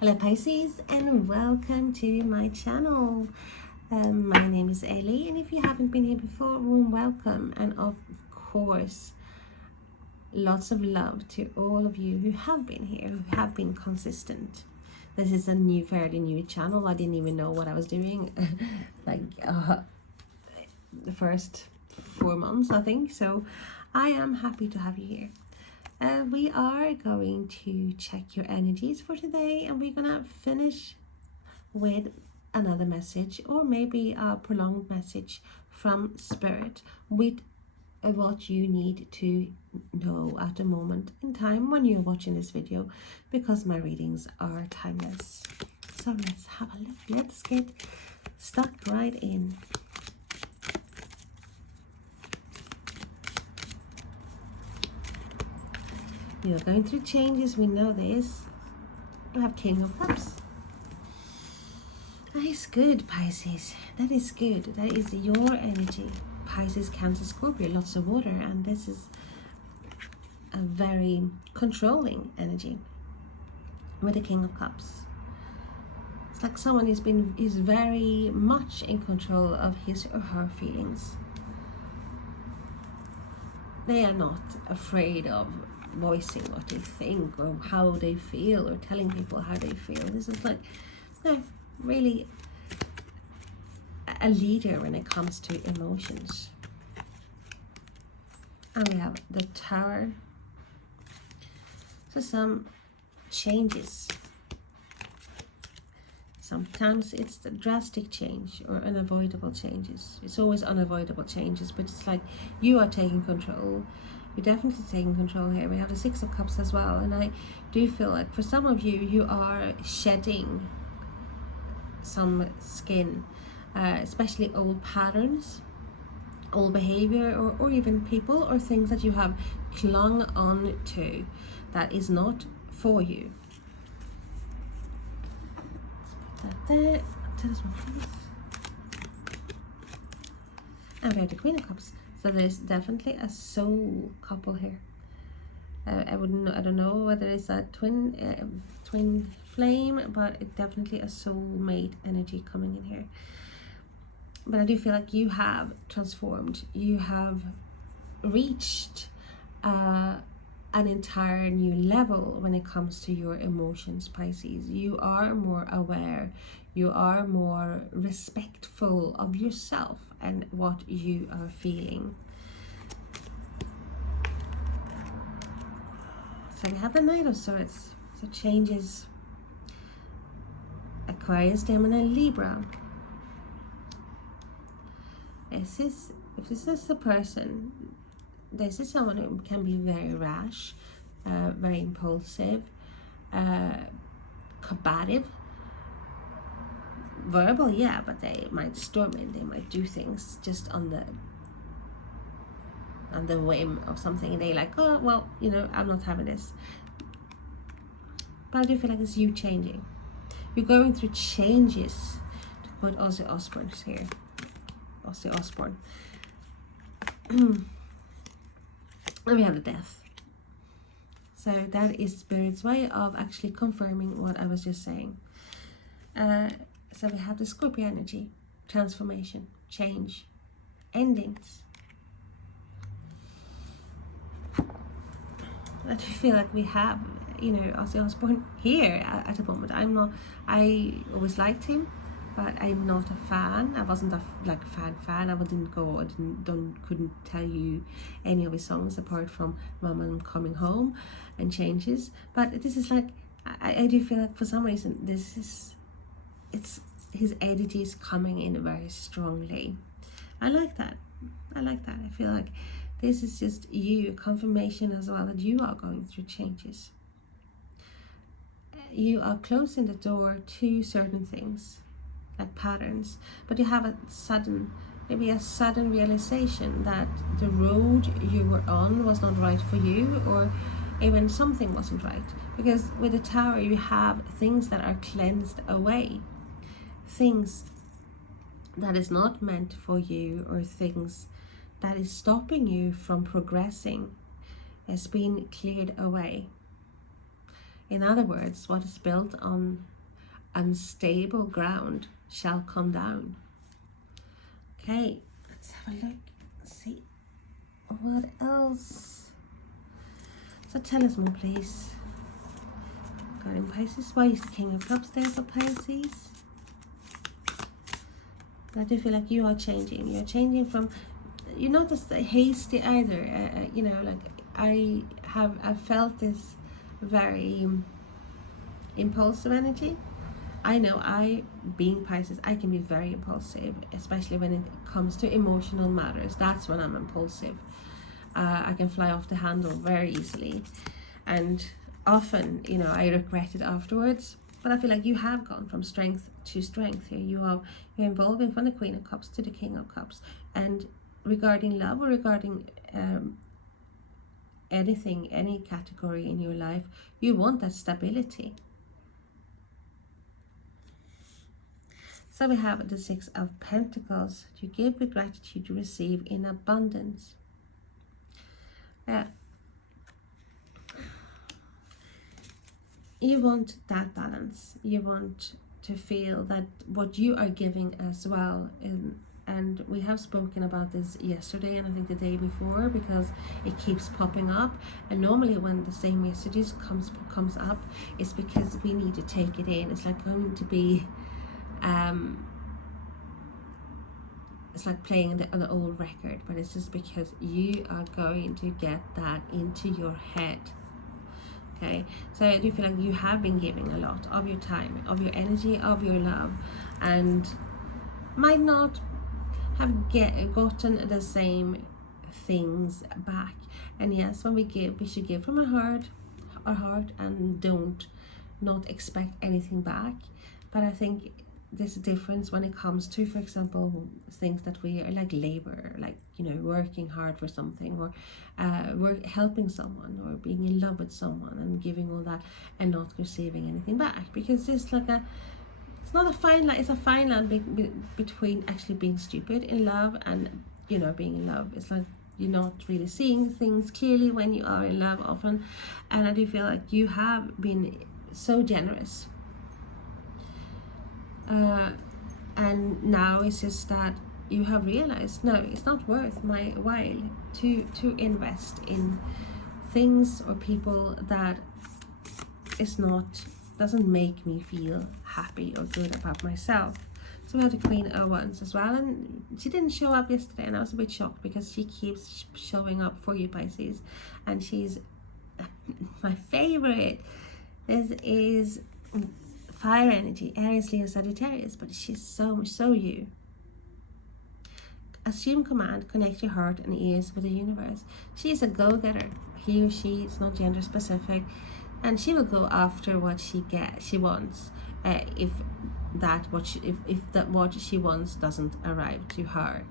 Hello Pisces, and welcome to my channel. My name is Ellie, and if you haven't been here before, warm welcome, and of course lots of love to all of you who have been here, who have been consistent. This is a fairly new channel. I didn't even know what I was doing the first 4 months, I think. So I am happy to have you here. We are going to check your energies for today, and we're gonna finish with another message, or maybe a prolonged message from Spirit, with what you need to know at the moment in time when you're watching this video, because my readings are timeless. So let's have a look. Let's get stuck right in. We are going through changes, we know this. We have King of Cups. That is good, Pisces. That is good. That is your energy. Pisces, Cancer, Scorpio, lots of water, and this is a very controlling energy with the King of Cups. It's like someone is very much in control of his or her feelings. They are not afraid of voicing what they think or how they feel, or telling people how they feel. This is like, no, really a leader when it comes to emotions. And we have the Tower. So some changes. Sometimes it's the drastic change or unavoidable changes. It's always unavoidable changes, but it's like you are taking control. You're definitely taking control here. We have the Six of Cups as well, and I do feel like for some of you, you are shedding some skin, especially old patterns, old behavior, or even people or things that you have clung on to that is not for you. Let's put that there. Tell us one, please. And we have the Queen of Cups. So there's definitely a soul couple here. I don't know whether it's a twin flame, but it's definitely a soulmate energy coming in here. But I do feel like you have transformed. You have reached an entire new level when it comes to your emotions, Pisces. You are more aware. You are more respectful of yourself and what you are feeling. So we have the Knight of Swords. So changes. Aquarius, Gemini, Libra. If this is a person, this is someone who can be very rash, very impulsive, combative, verbal, yeah, but they might storm in, they might do things just on the whim of something, and they like, oh well, you know, I'm not having this. But I do feel like it's you changing. You're going through changes. To quote Ozzy Osbourne here. Ozzy Osbourne. And we have the Death. So that is Spirit's way of actually confirming what I was just saying. So we have the Scorpio energy, transformation, change, endings. I do feel like we have, you know, Ozzy Osbourne here at the moment. I always liked him, but I'm not a fan. I wasn't a fan. I couldn't tell you any of his songs apart from Mama I'm Coming Home and Changes. But this is like, I do feel like for some reason it's his energy is coming in very strongly. I like that. I feel like this is just you, confirmation as well, that you are going through changes. You are closing the door to certain things, like patterns, but you have maybe a sudden realization that the road you were on was not right for you, or even something wasn't right. Because with the Tower, you have things that are cleansed away, things that is not meant for you, or things that is stopping you from progressing has been cleared away. In other words, what is built on unstable ground shall come down. Okay, let's have a look. Let's see what else. So tell us more, please. Regarding Pisces, why is the King of Cups there for Pisces? I do feel like you are changing. You're changing from, you're not as hasty either. You know, like I've felt this very impulsive energy. I know being Pisces, I can be very impulsive, especially when it comes to emotional matters. That's when I'm impulsive. I can fly off the handle very easily, and often, you know, I regret it afterwards. But I feel like you have gone from strength to strength here. You're evolving from the Queen of Cups to the King of Cups, and regarding love or regarding anything, any category in your life, you want that stability. So we have the Six of Pentacles. You give with gratitude, you receive in abundance. You want that balance. You want to feel that what you are giving as well. And we have spoken about this yesterday and I think the day before, because it keeps popping up. And normally when the same messages comes up, it's because we need to take it in. It's like going to be it's like playing an old record, but it's just because you are going to get that into your head. Okay, so I do feel like you have been giving a lot of your time, of your energy, of your love, and might not have gotten the same things back. And yes, when we give, we should give from our heart, and not expect anything back. But I think there's a difference when it comes to, for example, things that we are like labor, like, you know, working hard for something, or helping someone, or being in love with someone and giving all that and not receiving anything back. Because it's like it's not a fine line. It's a fine line between actually being stupid in love and, you know, being in love. It's like you're not really seeing things clearly when you are in love often. And I do feel like you have been so generous. And now it's just that you have realized, no, it's not worth my while to invest in things or people that doesn't make me feel happy or good about myself. So we have the Queen of Wands as well, and she didn't show up yesterday, and I was a bit shocked because she keeps showing up for you, Pisces, and she's my favorite. This is fire energy, Aries, Leo, Sagittarius, but she's so you. Assume command, connect your heart and ears with the universe. She is a go-getter. He or she, it's not gender specific, and she will go after what she wants. If what she wants doesn't arrive to her,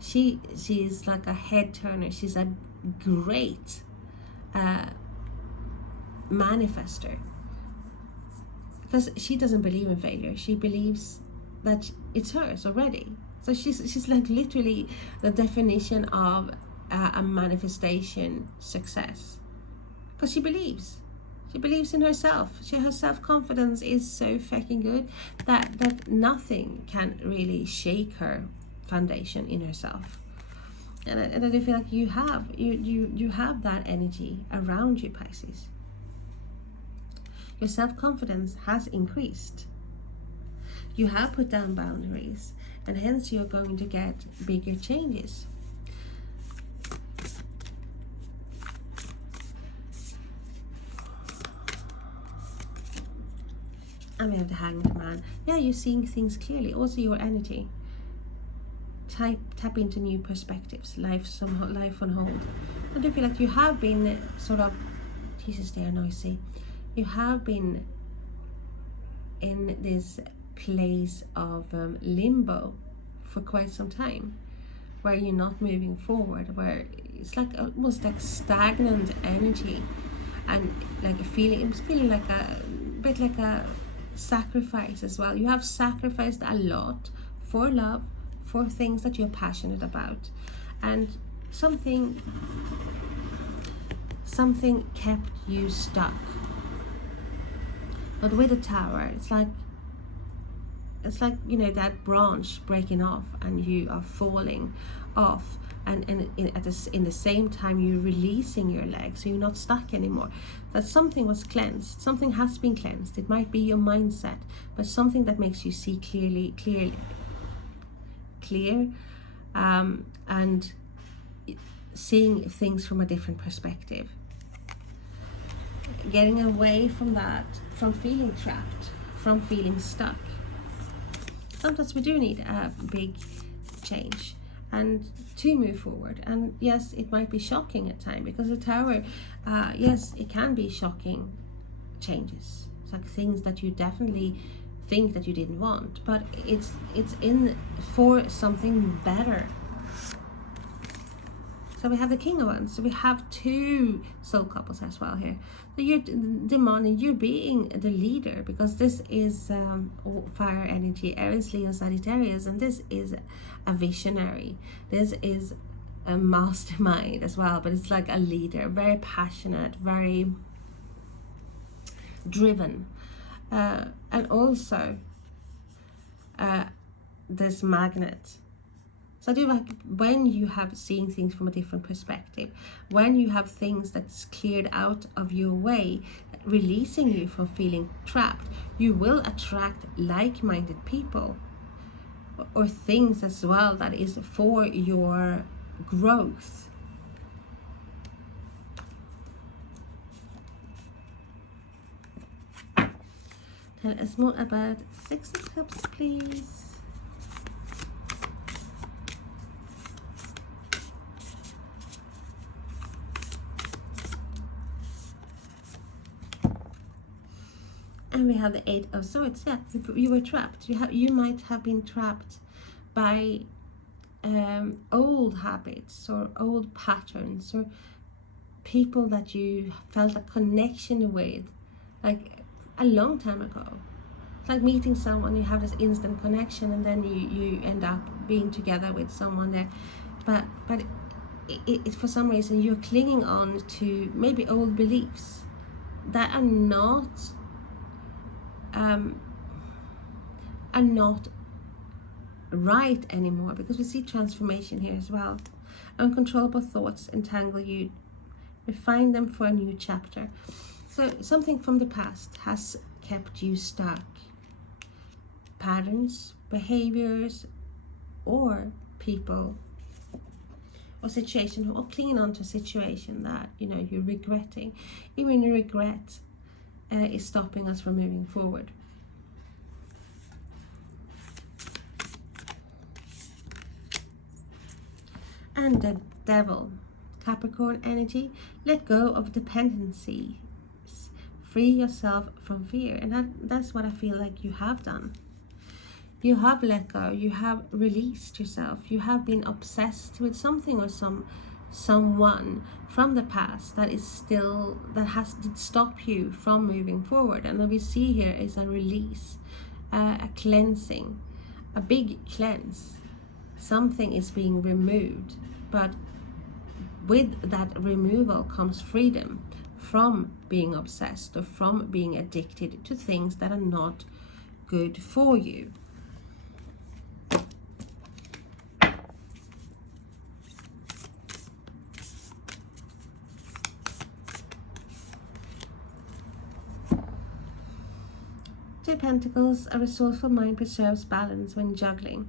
she's like a head turner. She's a great manifester, because she doesn't believe in failure. She believes that it's hers already. So she's like literally the definition of a manifestation success, because she believes in herself. Her self-confidence is so fucking good that nothing can really shake her foundation in herself. And I do feel like you have that energy around you, Pisces. Your self-confidence has increased. You have put down boundaries, and hence you're going to get bigger changes. And we have the Hanged Man. Yeah, you're seeing things clearly. Also your energy. Tap into new perspectives. Life on hold. I do feel like you have been sort of, Jesus, they are noisy. You have been in this place of limbo for quite some time, where you're not moving forward, where it's like almost like stagnant energy, and like it's feeling like a bit like a sacrifice as well. You have sacrificed a lot for love, for things that you're passionate about, and something kept you stuck. But with the Tower, it's like it's like, you know, that branch breaking off and you are falling off, and in the same time you're releasing your leg, so you're not stuck anymore. That something was cleansed, something has been cleansed. It might be your mindset, but something that makes you see clear, and seeing things from a different perspective. Getting away from that, from feeling trapped, from feeling stuck. Sometimes we do need a big change and to move forward. And yes, it might be shocking at times, because the Tower, yes, it can be shocking changes. It's like things that you definitely think that you didn't want, but it's in for something better. So we have the King of Wands. So we have two soul couples as well here. So you're demanding, you're being the leader, because this is fire energy, Aries, Leo, Sagittarius, and this is a visionary. This is a mastermind as well, but it's like a leader, very passionate, very driven, and also this magnet. So I do like when you have seen things from a different perspective, when you have things that's cleared out of your way, releasing you from feeling trapped, you will attract like-minded people or things as well that is for your growth. Tell us more about Six of Cups, please. And we have the Eight of Swords. Yeah, you were trapped. You might have been trapped by old habits or old patterns, or people that you felt a connection with, like a long time ago. It's like meeting someone, you have this instant connection, and then you end up being together with someone there, but it for some reason you're clinging on to maybe old beliefs that are not right anymore, because we see transformation here as well. Uncontrollable thoughts entangle you. Refine them for a new chapter. So something from the past has kept you stuck. Patterns, behaviors, or people or situation, or clinging on to a situation that, you know, you're regretting. Even your regret is stopping us from moving forward. And the Devil, Capricorn energy. Let go of dependencies. Free yourself from fear. And that's what I feel like you have done. You have let go. You have released yourself. You have been obsessed with something or someone from the past that is still, that did stop you from moving forward. And what we see here is a release, a cleansing, a big cleanse. Something is being removed, but with that removal comes freedom from being obsessed or from being addicted to things that are not good for you. Two of Pentacles, a resourceful mind preserves balance when juggling.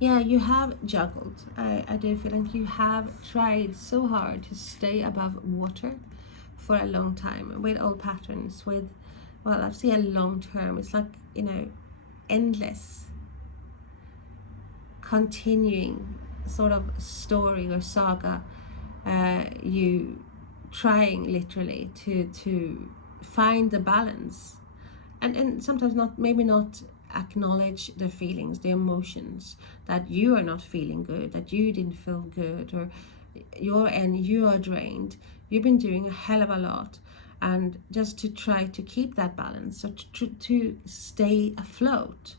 Yeah, you have juggled. I do feel like you have tried so hard to stay above water for a long time with old patterns, with, well, I see a long term. It's like, you know, endless, continuing sort of story or saga. You trying literally to find the balance, and sometimes maybe not acknowledge the feelings, the emotions, that you are not feeling good, that you didn't feel good, or you are drained. You've been doing a hell of a lot, and just to try to keep that balance, or to stay afloat.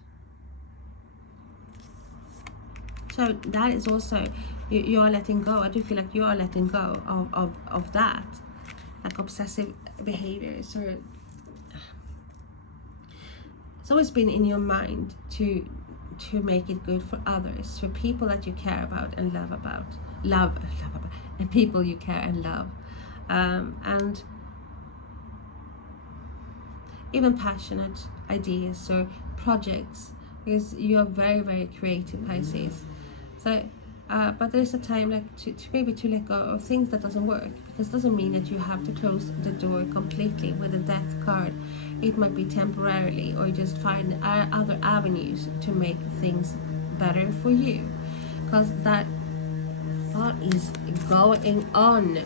So that is also, you are letting go. I do feel like you are letting go of that, like obsessive behaviors, or it's always been in your mind to make it good for others, for people that you care about and love about, and people you care and love, and even passionate ideas or projects, because you are very, very creative, Pisces. So but there's a time like to maybe to let go of things that doesn't work, because it doesn't mean that you have to close the door completely with a death card. It might be temporarily, or just find other avenues to make things better for you, because that what is going on.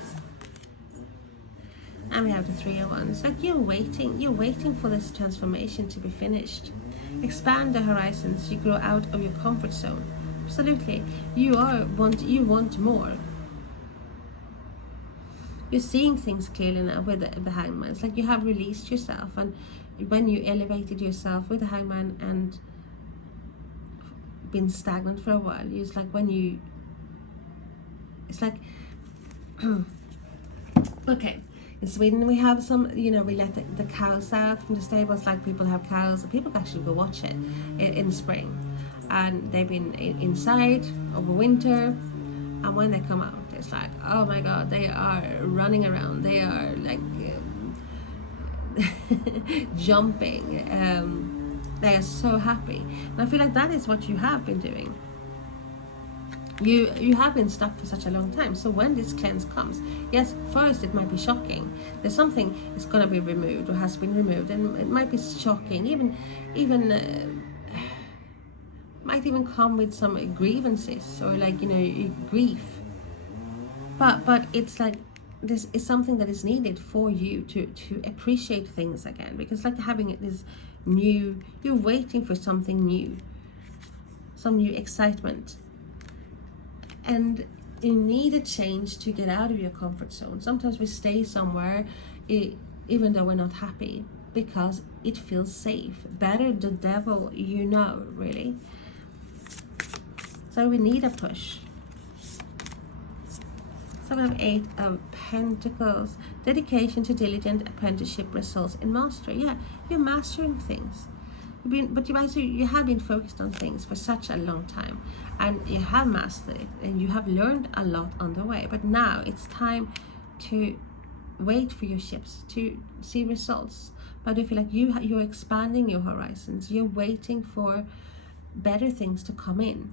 And we have the Three of Wands. Like you're waiting for this transformation to be finished. Expand the horizons. You grow out of your comfort zone. Absolutely, you want more. You're seeing things clearly now with the Hangman. It's like you have released yourself, and when you elevated yourself with the Hangman and been stagnant for a while, it's like when you, it's like okay, in Sweden we have some, we let the cows out from the stables. Like people have cows, and people can actually go watch it in spring, and they've been inside over winter, and when they come out, it's like, oh my god, they are running around, they are like jumping, they are so happy. And I feel like that is what you have been doing. You have been stuck for such a long time. So when this cleanse comes, yes, first it might be shocking. There's something is going to be removed or has been removed, and it might be shocking. Even might even come with some grievances or like grief. But it's like this is something that is needed for you to appreciate things again, because like having this new, you're waiting for something new, some new excitement. And you need a change to get out of your comfort zone. Sometimes we stay somewhere even though we're not happy, because it feels safe. Better the devil really. So we need a push. So we have 8 of Pentacles. Dedication to diligent apprenticeship results in mastery. Yeah, you're mastering things. You have been focused on things for such a long time, and you have mastered it, and you have learned a lot on the way. But now it's time to wait for your ships to see results. But I feel like you're expanding your horizons. You're waiting for better things to come in.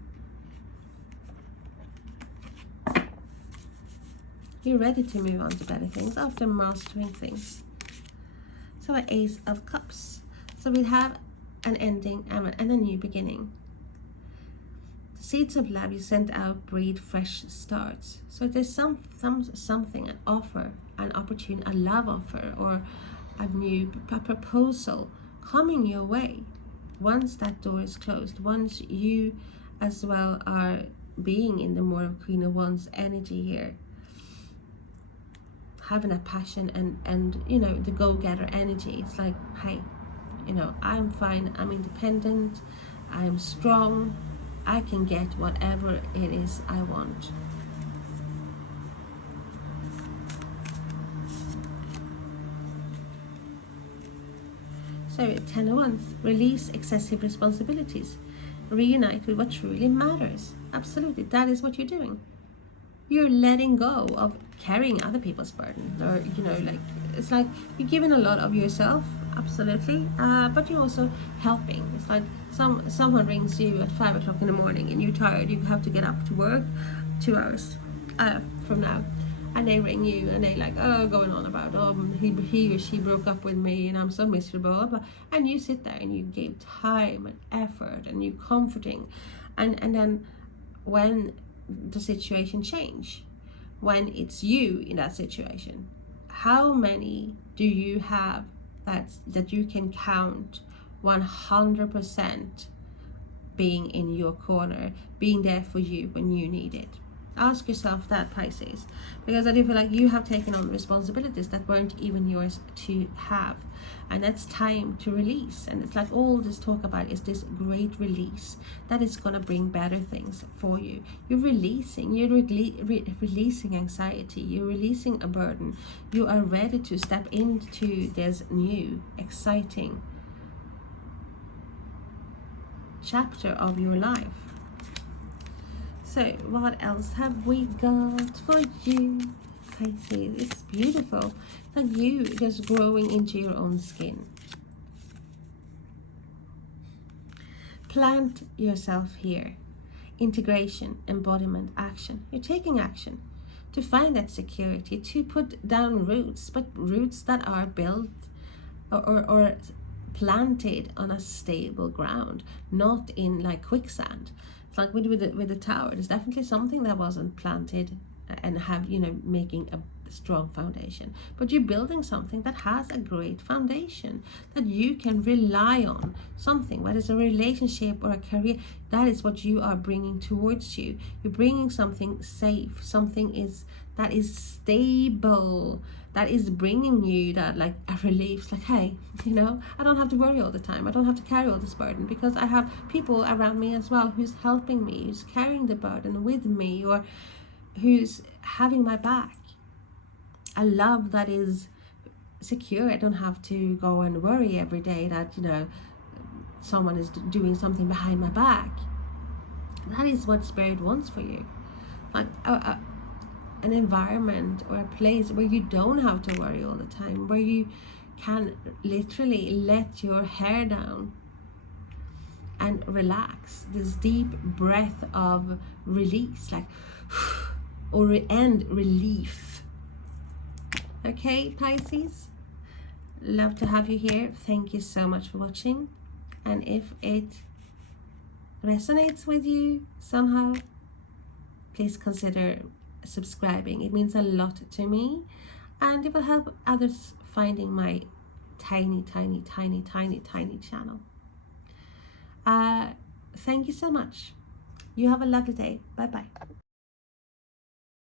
You're ready to move on to better things after mastering things. So an Ace of Cups. So we have an ending and a new beginning. The seeds of love you sent out breed fresh starts. So there's something, an offer, an opportunity, a love offer, or a proposal coming your way. Once that door is closed, once you as well are being in the more of Queen of Wands energy here, having a passion and the go-getter energy. It's like, hey, I'm fine, I'm independent, I'm strong, I can get whatever it is I want. So 10 of Wands, release excessive responsibilities, reunite with what truly matters. Absolutely, that is what you're doing. You're letting go of carrying other people's burden, or it's like you're giving a lot of yourself. Absolutely, but you're also helping. It's like someone rings you at 5 o'clock in the morning and you're tired, you have to get up to work 2 hours from now, and they ring you and they like, going on about, he or she broke up with me and I'm so miserable, and you sit there and you give time and effort and you're comforting, and then when the situation change, when it's you in that situation, how many do you have that you can count 100% being in your corner, being there for you when you need it? Ask yourself that, Pisces, because I do feel like you have taken on responsibilities that weren't even yours to have, and that's time to release. And it's like all this talk about is this great release that is going to bring better things for you. You're releasing, releasing anxiety, you're releasing a burden. You are ready to step into this new, exciting chapter of your life. So what else have we got for you, Pisces? It's beautiful. It's like you just growing into your own skin. Plant yourself here. Integration, embodiment, action. You're taking action to find that security, to put down roots, but roots that are built or planted on a stable ground, not in like quicksand. It's like with the tower. There's definitely something that wasn't planted and have, you know, making a strong foundation, but you're building something that has a great foundation that you can rely on. Something, whether it's a relationship or a career, that is what you are bringing towards you. You're bringing something safe, something that is stable, that is bringing you that like a relief. It's like, hey, you know, I don't have to worry all the time. I don't have to carry all this burden, because I have people around me as well who's helping me, who's carrying the burden with me, or who's having my back. A love that is secure. I don't have to go and worry every day that, you know, someone is doing something behind my back. That is what Spirit wants for you. Like an environment or a place where you don't have to worry all the time, where you can literally let your hair down and relax. This deep breath of release, like and relief. Okay, Pisces, love to have you here. Thank you so much for watching. And if it resonates with you somehow, please consider subscribing. It means a lot to me, and it will help others finding my tiny channel. Thank you so much. You have a lovely day. Bye bye.